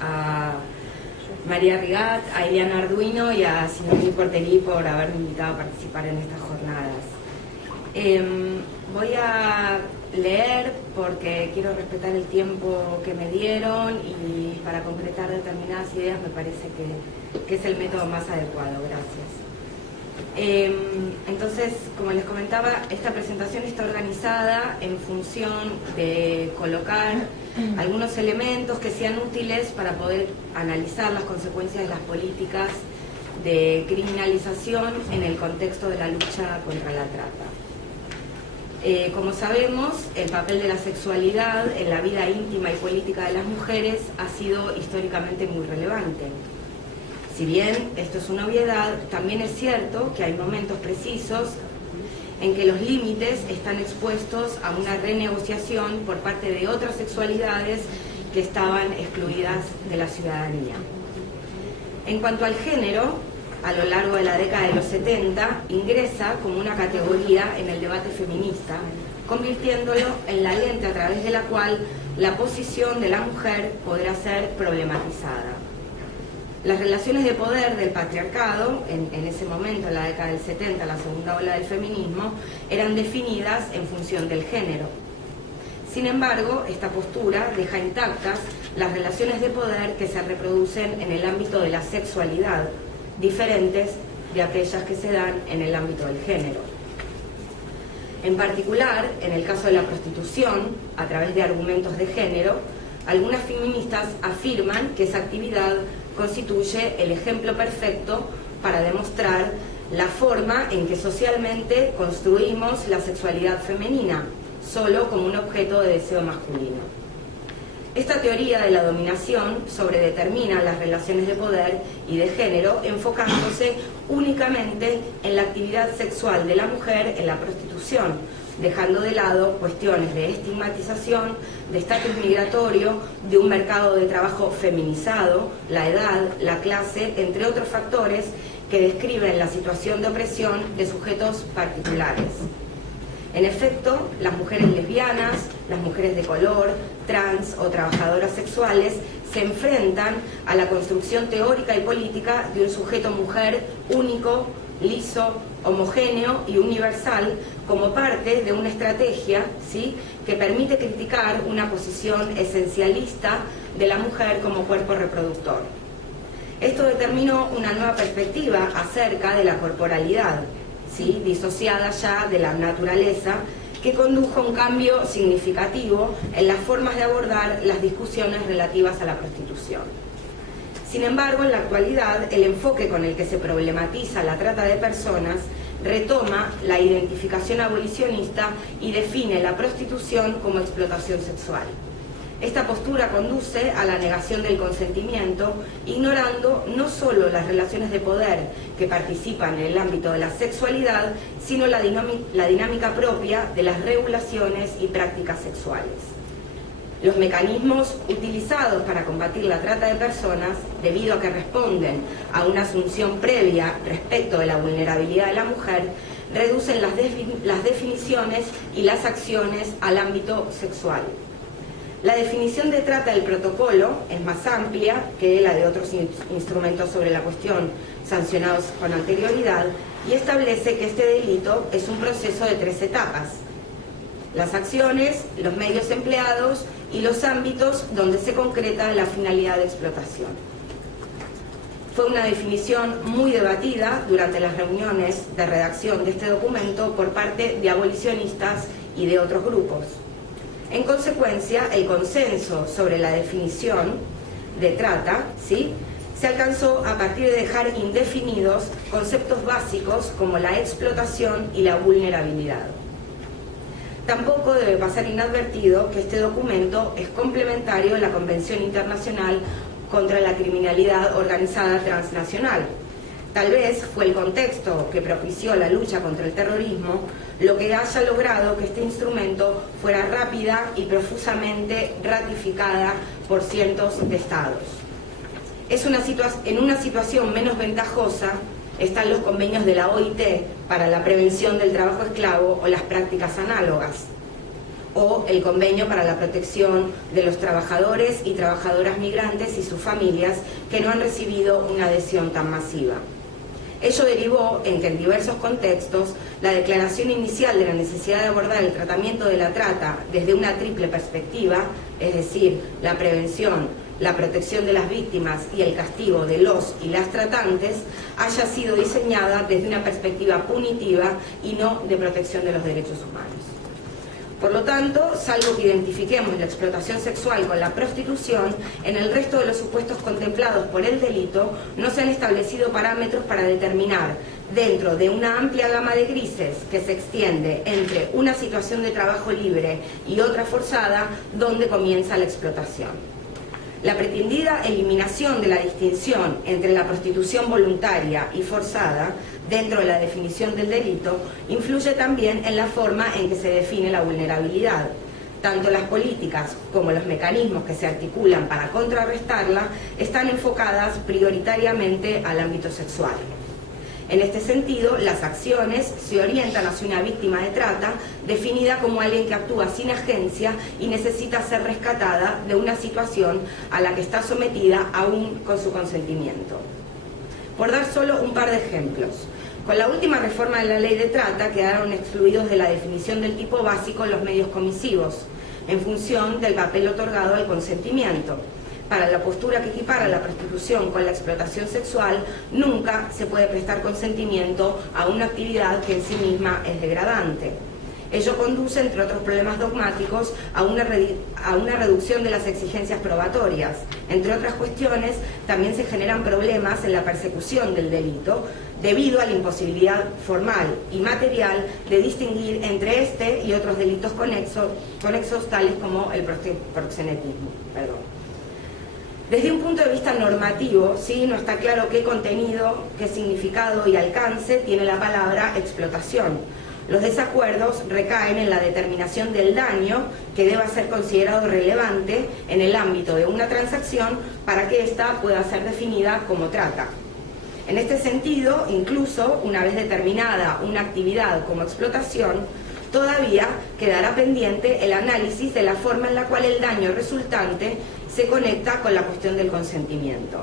a María Rigat, a Eliana Arduino y a Simón Porterí por haberme invitado a participar en estas jornadas. Voy a leer porque quiero respetar el tiempo que me dieron y para concretar determinadas ideas me parece que es el método más adecuado. Gracias. Entonces, como les comentaba, esta presentación está organizada en función de colocar algunos elementos que sean útiles para poder analizar las consecuencias de las políticas de criminalización en el contexto de la lucha contra la trata. Como sabemos, el papel de la sexualidad en la vida íntima y política de las mujeres ha sido históricamente muy relevante. Si bien esto es una obviedad, también es cierto que hay momentos precisos en que los límites están expuestos a una renegociación por parte de otras sexualidades que estaban excluidas de la ciudadanía. En cuanto al género, a lo largo de la década de los 70, ingresa como una categoría en el debate feminista, convirtiéndolo en la lente a través de la cual la posición de la mujer podrá ser problematizada. Las relaciones de poder del patriarcado, en ese momento, en la década del 70, la segunda ola del feminismo, eran definidas en función del género. Sin embargo, esta postura deja intactas las relaciones de poder que se reproducen en el ámbito de la sexualidad, diferentes de aquellas que se dan en el ámbito del género. En particular, en el caso de la prostitución, a través de argumentos de género, algunas feministas afirman que esa actividad constituye el ejemplo perfecto para demostrar la forma en que socialmente construimos la sexualidad femenina, solo como un objeto de deseo masculino. Esta teoría de la dominación sobredetermina las relaciones de poder y de género, enfocándose únicamente en la actividad sexual de la mujer en la prostitución, dejando de lado cuestiones de estigmatización, de estatus migratorio, de un mercado de trabajo feminizado, la edad, la clase, entre otros factores que describen la situación de opresión de sujetos particulares. En efecto, las mujeres lesbianas, las mujeres de color, trans o trabajadoras sexuales se enfrentan a la construcción teórica y política de un sujeto mujer único, liso, homogéneo y universal como parte de una estrategia, ¿sí?, que permite criticar una posición esencialista de la mujer como cuerpo reproductor. Esto determinó una nueva perspectiva acerca de la corporalidad, ¿sí?, disociada ya de la naturaleza, que condujo a un cambio significativo en las formas de abordar las discusiones relativas a la prostitución. Sin embargo, en la actualidad, el enfoque con el que se problematiza la trata de personas retoma la identificación abolicionista y define la prostitución como explotación sexual. Esta postura conduce a la negación del consentimiento, ignorando no solo las relaciones de poder que participan en el ámbito de la sexualidad, sino la dinámica propia de las regulaciones y prácticas sexuales. Los mecanismos utilizados para combatir la trata de personas, debido a que responden a una asunción previa respecto de la vulnerabilidad de la mujer, reducen las definiciones y las acciones al ámbito sexual. La definición de trata del protocolo es más amplia que la de otros instrumentos sobre la cuestión sancionados con anterioridad y establece que este delito es un proceso de 3 etapas: las acciones, los medios empleados y los ámbitos donde se concreta la finalidad de explotación. Fue una definición muy debatida durante las reuniones de redacción de este documento por parte de abolicionistas y de otros grupos. En consecuencia, el consenso sobre la definición de trata, ¿sí?, se alcanzó a partir de dejar indefinidos conceptos básicos como la explotación y la vulnerabilidad. Tampoco debe pasar inadvertido que este documento es complementario de la Convención Internacional contra la Criminalidad Organizada Transnacional. Tal vez fue el contexto que propició la lucha contra el terrorismo lo que haya logrado que este instrumento fuera rápida y profusamente ratificada por cientos de estados. En una situación menos ventajosa están los convenios de la OIT para la prevención del trabajo esclavo o las prácticas análogas. o el Convenio para la Protección de los Trabajadores y Trabajadoras Migrantes y sus familias, que no han recibido una adhesión tan masiva. Ello derivó en que en diversos contextos la declaración inicial de la necesidad de abordar el tratamiento de la trata desde una triple perspectiva, es decir, la prevención, la protección de las víctimas y el castigo de los y las tratantes, haya sido diseñada desde una perspectiva punitiva y no de protección de los derechos humanos. Por lo tanto, salvo que identifiquemos la explotación sexual con la prostitución, en el resto de los supuestos contemplados por el delito no se han establecido parámetros para determinar, dentro de una amplia gama de grises que se extiende entre una situación de trabajo libre y otra forzada, dónde comienza la explotación. La pretendida eliminación de la distinción entre la prostitución voluntaria y forzada dentro de la definición del delito influye también en la forma en que se define la vulnerabilidad. Tanto las políticas como los mecanismos que se articulan para contrarrestarla están enfocadas prioritariamente al ámbito sexual. En este sentido, las acciones se orientan hacia una víctima de trata definida como alguien que actúa sin agencia y necesita ser rescatada de una situación a la que está sometida aún con su consentimiento. Por dar solo un par de ejemplos, con la última reforma de la ley de trata quedaron excluidos de la definición del tipo básico los medios comisivos, en función del papel otorgado al consentimiento. Para la postura que equipara la prostitución con la explotación sexual, nunca se puede prestar consentimiento a una actividad que en sí misma es degradante. Ello conduce, entre otros problemas dogmáticos, a una reducción de las exigencias probatorias. Entre otras cuestiones, también se generan problemas en la persecución del delito, debido a la imposibilidad formal y material de distinguir entre este y otros delitos conexos tales como el proxenetismo. Desde un punto de vista normativo, ¿sí?, no está claro qué contenido, qué significado y alcance tiene la palabra explotación. Los desacuerdos recaen en la determinación del daño que deba ser considerado relevante en el ámbito de una transacción para que ésta pueda ser definida como trata. En este sentido, incluso una vez determinada una actividad como explotación, todavía quedará pendiente el análisis de la forma en la cual el daño resultante se conecta con la cuestión del consentimiento.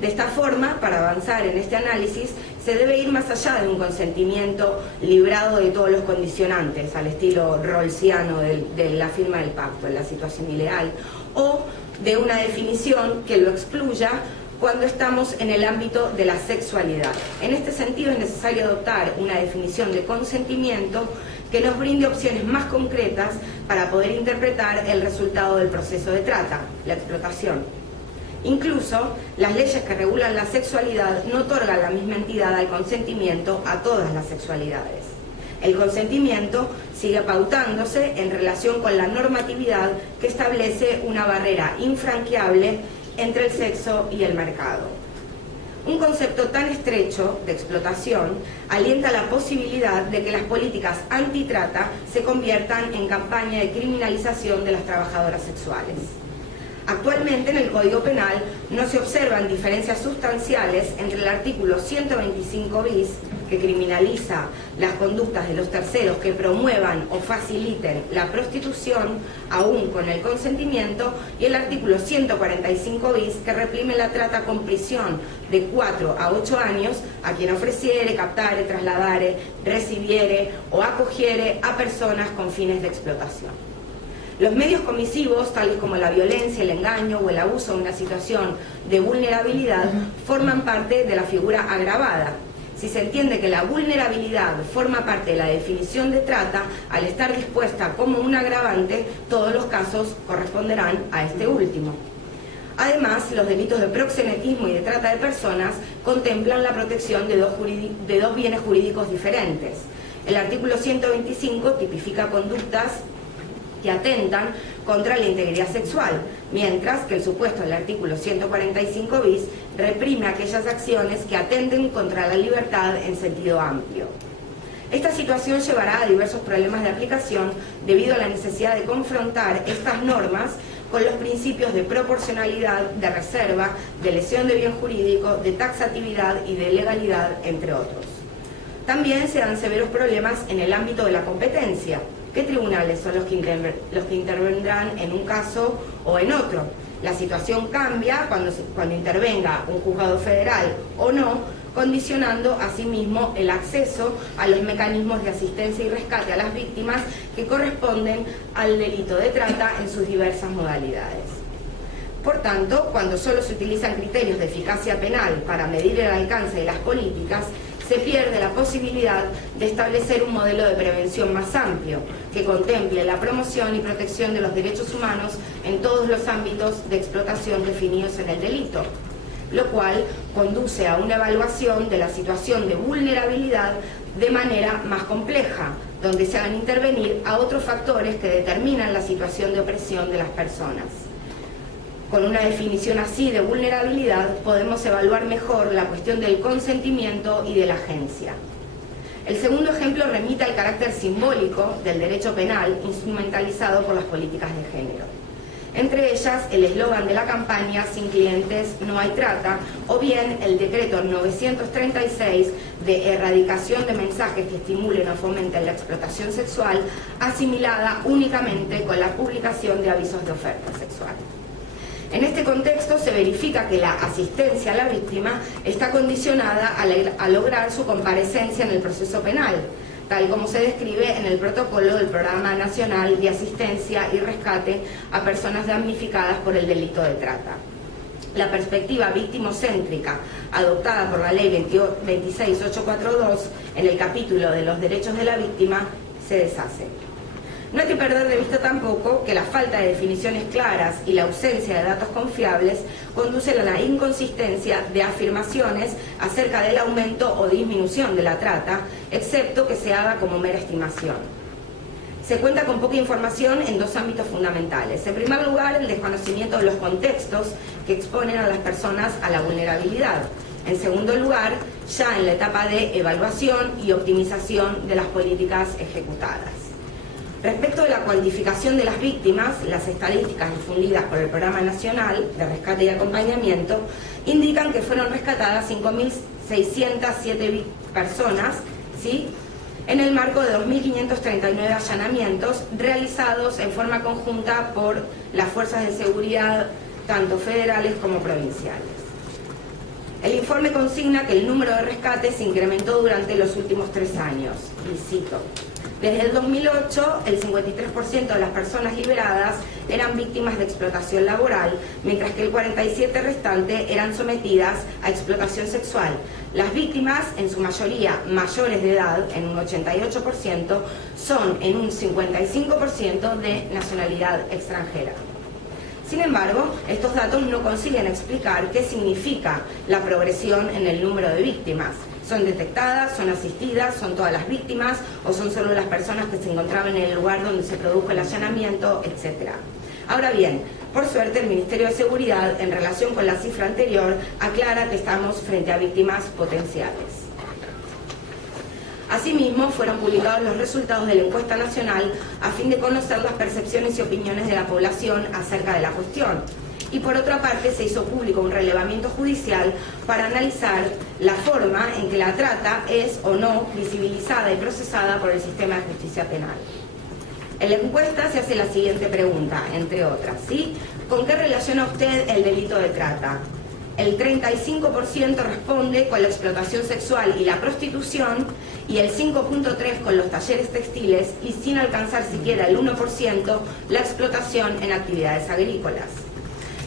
De esta forma, para avanzar en este análisis, se debe ir más allá de un consentimiento librado de todos los condicionantes, al estilo rawlsiano de la firma del pacto en la situación ilegal, o de una definición que lo excluya cuando estamos en el ámbito de la sexualidad. En este sentido es necesario adoptar una definición de consentimiento que nos brinde opciones más concretas para poder interpretar el resultado del proceso de trata, la explotación. Incluso, las leyes que regulan la sexualidad no otorgan la misma entidad al consentimiento a todas las sexualidades. El consentimiento sigue pautándose en relación con la normatividad que establece una barrera infranqueable entre el sexo y el mercado. Un concepto tan estrecho de explotación alienta la posibilidad de que las políticas antitrata se conviertan en campaña de criminalización de las trabajadoras sexuales. Actualmente en el Código Penal no se observan diferencias sustanciales entre el artículo 125 bis, que criminaliza las conductas de los terceros que promuevan o faciliten la prostitución, aún con el consentimiento, y el artículo 145 bis, que reprime la trata con prisión de 4 a 8 años a quien ofreciere, captare, trasladare, recibiere o acogiere a personas con fines de explotación. Los medios comisivos, tales como la violencia, el engaño o el abuso de una situación de vulnerabilidad, forman parte de la figura agravada. Si se entiende que la vulnerabilidad forma parte de la definición de trata, al estar dispuesta como un agravante, todos los casos corresponderán a este último. Además, los delitos de proxenetismo y de trata de personas contemplan la protección de dos bienes jurídicos diferentes. El artículo 125 tipifica conductas que atentan contra la integridad sexual, mientras que el supuesto del artículo 145 bis reprime aquellas acciones que atenten contra la libertad en sentido amplio. Esta situación llevará a diversos problemas de aplicación debido a la necesidad de confrontar estas normas con los principios de proporcionalidad, de reserva, de lesión de bien jurídico, de taxatividad y de legalidad, entre otros. También se dan severos problemas en el ámbito de la competencia, ¿Qué tribunales son los que intervendrán en un caso o en otro? La situación cambia cuando intervenga un juzgado federal o no, condicionando asimismo el acceso a los mecanismos de asistencia y rescate a las víctimas que corresponden al delito de trata en sus diversas modalidades. Por tanto, cuando solo se utilizan criterios de eficacia penal para medir el alcance de las políticas, se pierde la posibilidad de establecer un modelo de prevención más amplio, que contemple la promoción y protección de los derechos humanos en todos los ámbitos de explotación definidos en el delito, lo cual conduce a una evaluación de la situación de vulnerabilidad de manera más compleja, donde se hagan intervenir a otros factores que determinan la situación de opresión de las personas. Con una definición así de vulnerabilidad podemos evaluar mejor la cuestión del consentimiento y de la agencia. El segundo ejemplo remite al carácter simbólico del derecho penal instrumentalizado por las políticas de género. Entre ellas, el eslogan de la campaña "Sin clientes no hay trata", o bien el decreto 936 de erradicación de mensajes que estimulen o fomenten la explotación sexual, asimilada únicamente con la publicación de avisos de oferta sexual. En este contexto se verifica que la asistencia a la víctima está condicionada a lograr su comparecencia en el proceso penal, tal como se describe en el protocolo del Programa Nacional de Asistencia y Rescate a Personas Damnificadas por el Delito de Trata. La perspectiva victimocéntrica adoptada por la Ley 26842 en el capítulo de los derechos de la víctima se deshace. No hay que perder de vista tampoco que la falta de definiciones claras y la ausencia de datos confiables conducen a la inconsistencia de afirmaciones acerca del aumento o disminución de la trata, excepto que se haga como mera estimación. Se cuenta con poca información en dos ámbitos fundamentales. En primer lugar, el desconocimiento de los contextos que exponen a las personas a la vulnerabilidad. En segundo lugar, ya en la etapa de evaluación y optimización de las políticas ejecutadas. Respecto de la cuantificación de las víctimas, las estadísticas difundidas por el Programa Nacional de Rescate y Acompañamiento indican que fueron rescatadas 5.607 personas, ¿sí?, en el marco de 2.539 allanamientos realizados en forma conjunta por las fuerzas de seguridad, tanto federales como provinciales. El informe consigna que el número de rescates se incrementó durante los últimos 3 años, y cito: desde el 2008, el 53% de las personas liberadas eran víctimas de explotación laboral, mientras que el 47% restante eran sometidas a explotación sexual. Las víctimas, en su mayoría mayores de edad, en un 88%, son en un 55% de nacionalidad extranjera. Sin embargo, estos datos no consiguen explicar qué significa la progresión en el número de víctimas. ¿Son detectadas, son asistidas, son todas las víctimas o son solo las personas que se encontraban en el lugar donde se produjo el allanamiento, etcétera? Ahora bien, por suerte el Ministerio de Seguridad, en relación con la cifra anterior, aclara que estamos frente a víctimas potenciales. Asimismo, fueron publicados los resultados de la encuesta nacional a fin de conocer las percepciones y opiniones de la población acerca de la cuestión. Y por otra parte se hizo público un relevamiento judicial para analizar la forma en que la trata es o no visibilizada y procesada por el sistema de justicia penal. En la encuesta se hace la siguiente pregunta, entre otras, ¿sí? ¿Con qué relaciona usted el delito de trata? El 35% responde con la explotación sexual y la prostitución, y el 5.3% con los talleres textiles, y sin alcanzar siquiera el 1% la explotación en actividades agrícolas.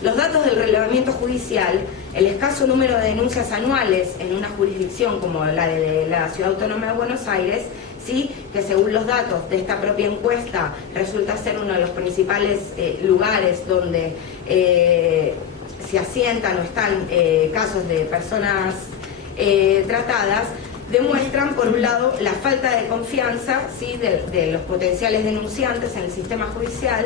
Los datos del relevamiento judicial, el escaso número de denuncias anuales en una jurisdicción como la de la Ciudad Autónoma de Buenos Aires, sí, que según los datos de esta propia encuesta resulta ser uno de los principales lugares donde se asientan o están casos de personas tratadas, demuestran, por un lado, la falta de confianza, ¿sí?, de los potenciales denunciantes en el sistema judicial,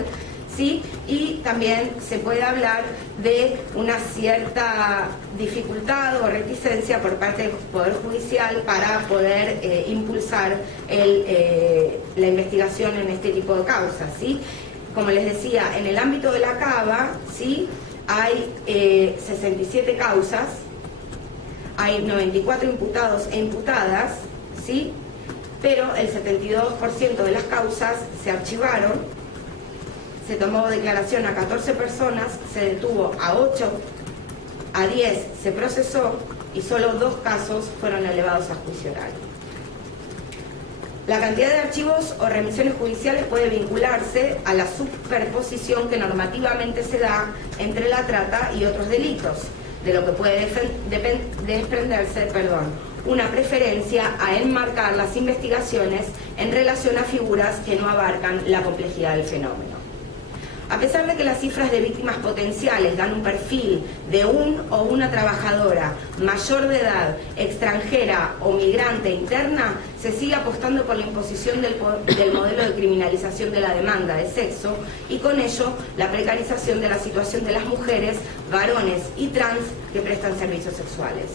¿sí?, y también se puede hablar de una cierta dificultad o reticencia por parte del Poder Judicial para poder impulsar la investigación en este tipo de causas, ¿sí? Como les decía, en el ámbito de la CABA, ¿sí?, hay 67 causas, hay 94 imputados e imputadas, ¿sí?, pero el 72% de las causas se archivaron, se tomó declaración a 14 personas, se detuvo a 8, a 10 se procesó y solo 2 casos fueron elevados a juicio oral. La cantidad de archivos o remisiones judiciales puede vincularse a la superposición que normativamente se da entre la trata y otros delitos, de lo que puede desprenderse una preferencia a enmarcar las investigaciones en relación a figuras que no abarcan la complejidad del fenómeno. A pesar de que las cifras de víctimas potenciales dan un perfil de un o una trabajadora mayor de edad, extranjera o migrante interna, se sigue apostando por la imposición del modelo de criminalización de la demanda de sexo y con ello la precarización de la situación de las mujeres, varones y trans que prestan servicios sexuales.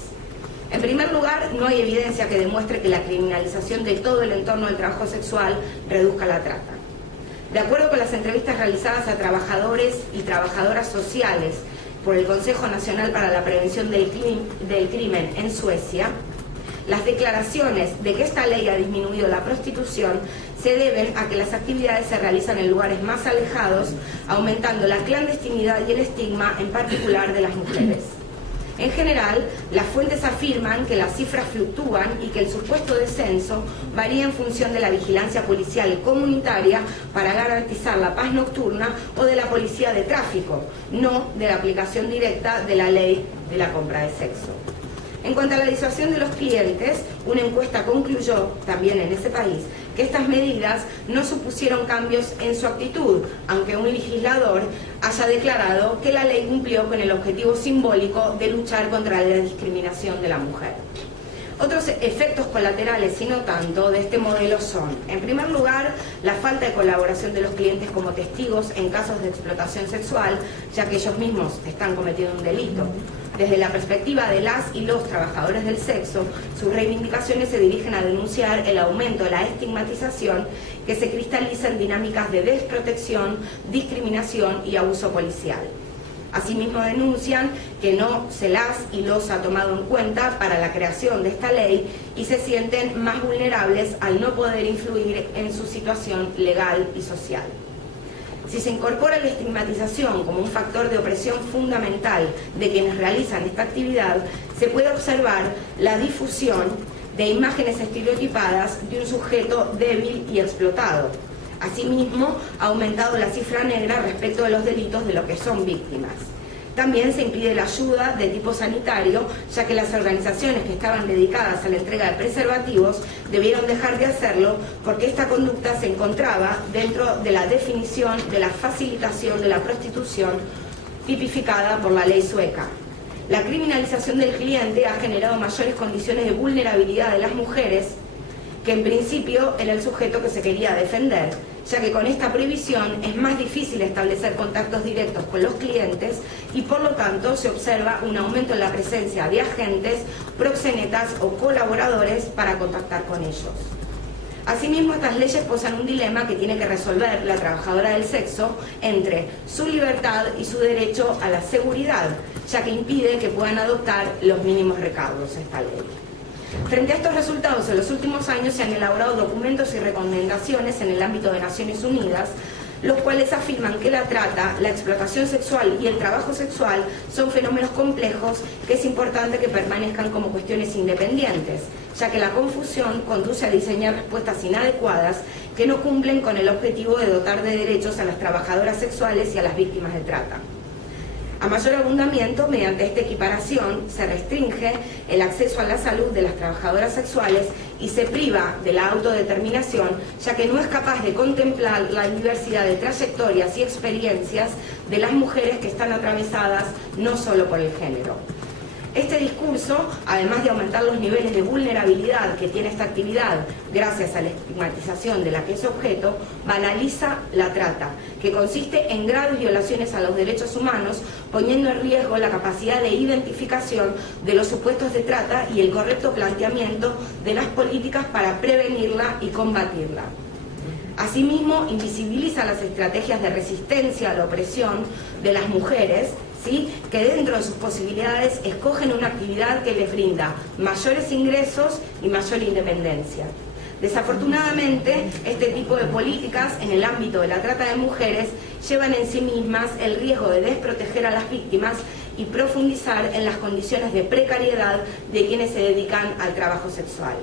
En primer lugar, no hay evidencia que demuestre que la criminalización de todo el entorno del trabajo sexual reduzca la trata. De acuerdo con las entrevistas realizadas a trabajadores y trabajadoras sociales por el Consejo Nacional para la Prevención del Crimen en Suecia, las declaraciones de que esta ley ha disminuido la prostitución se deben a que las actividades se realizan en lugares más alejados, aumentando la clandestinidad y el estigma, en particular de las mujeres. En general, las fuentes afirman que las cifras fluctúan y que el supuesto descenso varía en función de la vigilancia policial comunitaria para garantizar la paz nocturna o de la policía de tráfico, no de la aplicación directa de la ley de la compra de sexo. En cuanto a la disuasión de los clientes, una encuesta concluyó, también en ese país, que estas medidas no supusieron cambios en su actitud, aunque un legislador haya declarado que la ley cumplió con el objetivo simbólico de luchar contra la discriminación de la mujer. Otros efectos colaterales, y no tanto, de este modelo son, en primer lugar, la falta de colaboración de los clientes como testigos en casos de explotación sexual, ya que ellos mismos están cometiendo un delito. Desde la perspectiva de las y los trabajadores del sexo, sus reivindicaciones se dirigen a denunciar el aumento de la estigmatización que se cristaliza en dinámicas de desprotección, discriminación y abuso policial. Asimismo denuncian que no se las y los ha tomado en cuenta para la creación de esta ley y se sienten más vulnerables al no poder influir en su situación legal y social. Si se incorpora la estigmatización como un factor de opresión fundamental de quienes realizan esta actividad, se puede observar la difusión de imágenes estereotipadas de un sujeto débil y explotado. Asimismo, ha aumentado la cifra negra respecto de los delitos de los que son víctimas. También se impide la ayuda de tipo sanitario, ya que las organizaciones que estaban dedicadas a la entrega de preservativos debieron dejar de hacerlo porque esta conducta se encontraba dentro de la definición de la facilitación de la prostitución tipificada por la ley sueca. La criminalización del cliente ha generado mayores condiciones de vulnerabilidad de las mujeres, que en principio era el sujeto que se quería defender, ya que con esta prohibición es más difícil establecer contactos directos con los clientes y por lo tanto se observa un aumento en la presencia de agentes, proxenetas o colaboradores para contactar con ellos. Asimismo, estas leyes posan un dilema que tiene que resolver la trabajadora del sexo entre su libertad y su derecho a la seguridad, ya que impide que puedan adoptar los mínimos recaudos esta ley. Frente a estos resultados, en los últimos años se han elaborado documentos y recomendaciones en el ámbito de Naciones Unidas, los cuales afirman que la trata, la explotación sexual y el trabajo sexual son fenómenos complejos que es importante que permanezcan como cuestiones independientes, ya que la confusión conduce a diseñar respuestas inadecuadas que no cumplen con el objetivo de dotar de derechos a las trabajadoras sexuales y a las víctimas de trata. A mayor abundamiento, mediante esta equiparación, se restringe el acceso a la salud de las trabajadoras sexuales y se priva de la autodeterminación, ya que no es capaz de contemplar la diversidad de trayectorias y experiencias de las mujeres que están atravesadas no solo por el género. Este discurso, además de aumentar los niveles de vulnerabilidad que tiene esta actividad gracias a la estigmatización de la que es objeto, banaliza la trata, que consiste en graves violaciones a los derechos humanos, poniendo en riesgo la capacidad de identificación de los supuestos de trata y el correcto planteamiento de las políticas para prevenirla y combatirla. Asimismo, invisibiliza las estrategias de resistencia a la opresión de las mujeres, ¿sí?, que dentro de sus posibilidades escogen una actividad que les brinda mayores ingresos y mayor independencia. Desafortunadamente, este tipo de políticas en el ámbito de la trata de mujeres llevan en sí mismas el riesgo de desproteger a las víctimas y profundizar en las condiciones de precariedad de quienes se dedican al trabajo sexual.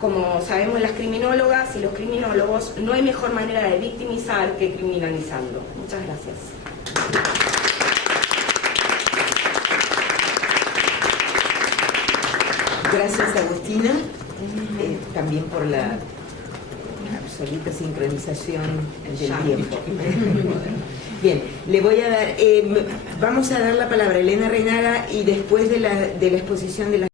Como sabemos las criminólogas y los criminólogos, no hay mejor manera de victimizar que criminalizando. Muchas gracias. Gracias, Agustina, también por la absoluta sincronización del tiempo. Bien, le voy a dar, vamos a dar la palabra a Elena Reinaga y después de la exposición de la